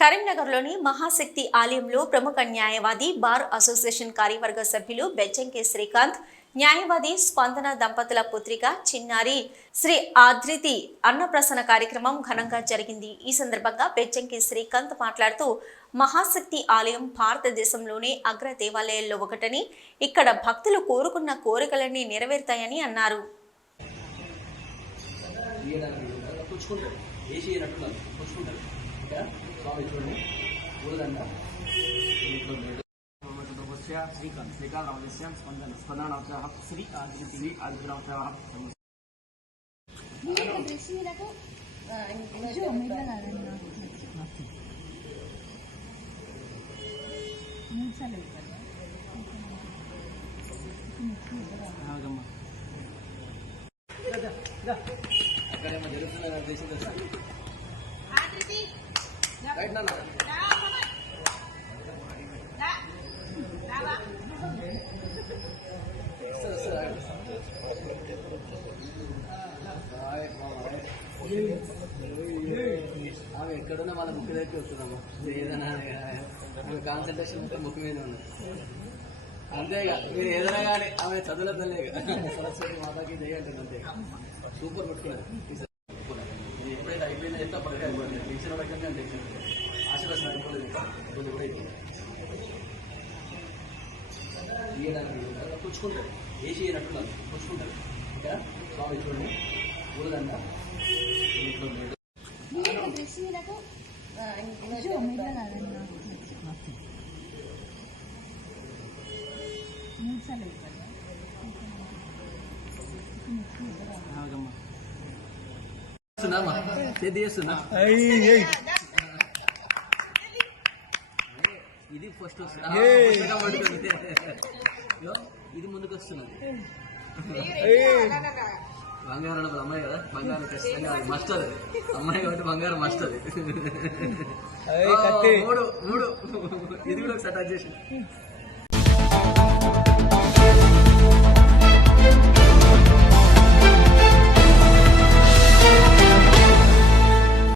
కరీంనగర్లోని మహాశక్తి ఆలయంలో ప్రముఖ న్యాయవాది బార్ అసోసియేషన్ కార్యవర్గ సభ్యులు బెజ్జంకి శ్రీకాంత్, న్యాయవాది స్పందన దంపతుల పుత్రిక చిన్నారి శ్రీ ఆద్రితి అన్నప్రసన్న కార్యక్రమం ఘనంగా జరిగింది. ఈ సందర్భంగా బెజ్జంకి శ్రీకాంత్ మాట్లాడుతూ, మహాశక్తి ఆలయం భారతదేశంలోనే అగ్ర దేవాలయాల్లో ఒకటని, ఇక్కడ భక్తులు కోరుకున్న కోరికలన్నీ నెరవేరుతాయని అన్నారు. శ్రీకాంత్ రామదేశ్యం స్పందన శ్రీ ఆదిరావు అక్కడేమో జరుగుతున్న దేశం తెలుసా రైట్ నా ఆమె ఎక్కడున్నా వాళ్ళ ముక్కు దగ్గరికి వస్తున్నాము. ఏదైనా ఆమె కాన్సన్ట్రేషన్ మొత్తం ముక్కు మీద ఉన్నది. అంతేగా మీరు ఏదైనా కానీ ఆమె చదువులతోనే సరస్వతి మాతాకి చేయాలంటే అంతేగా సూపర్ పెట్టుకున్నది. ఎప్పుడైతే అయిపోయిందో చెప్తే అప్పటికే అయిపోయింది. ఇచ్చిన దగ్గర ఆశీర్వాదం అయిపోలేదు కూడా తీయడానికి పుచ్చుకుంటారు. వేసి అయినట్టున్నారు పుచ్చుకుంటారు. ఇంకా స్వామి చూడండి ఊరదండ ఇది ఫస్ట్ వస్తుంది. ఇది ముందుకు వస్తున్నది. బంగారం అమ్మాయి కదా, బంగారం ఖచ్చితంగా మస్ట్ అది. అమ్మాయి కాబట్టి బంగారం మస్ట్ అది. మూడు ఇది కూడా ఒకసారి టచ్ చేసి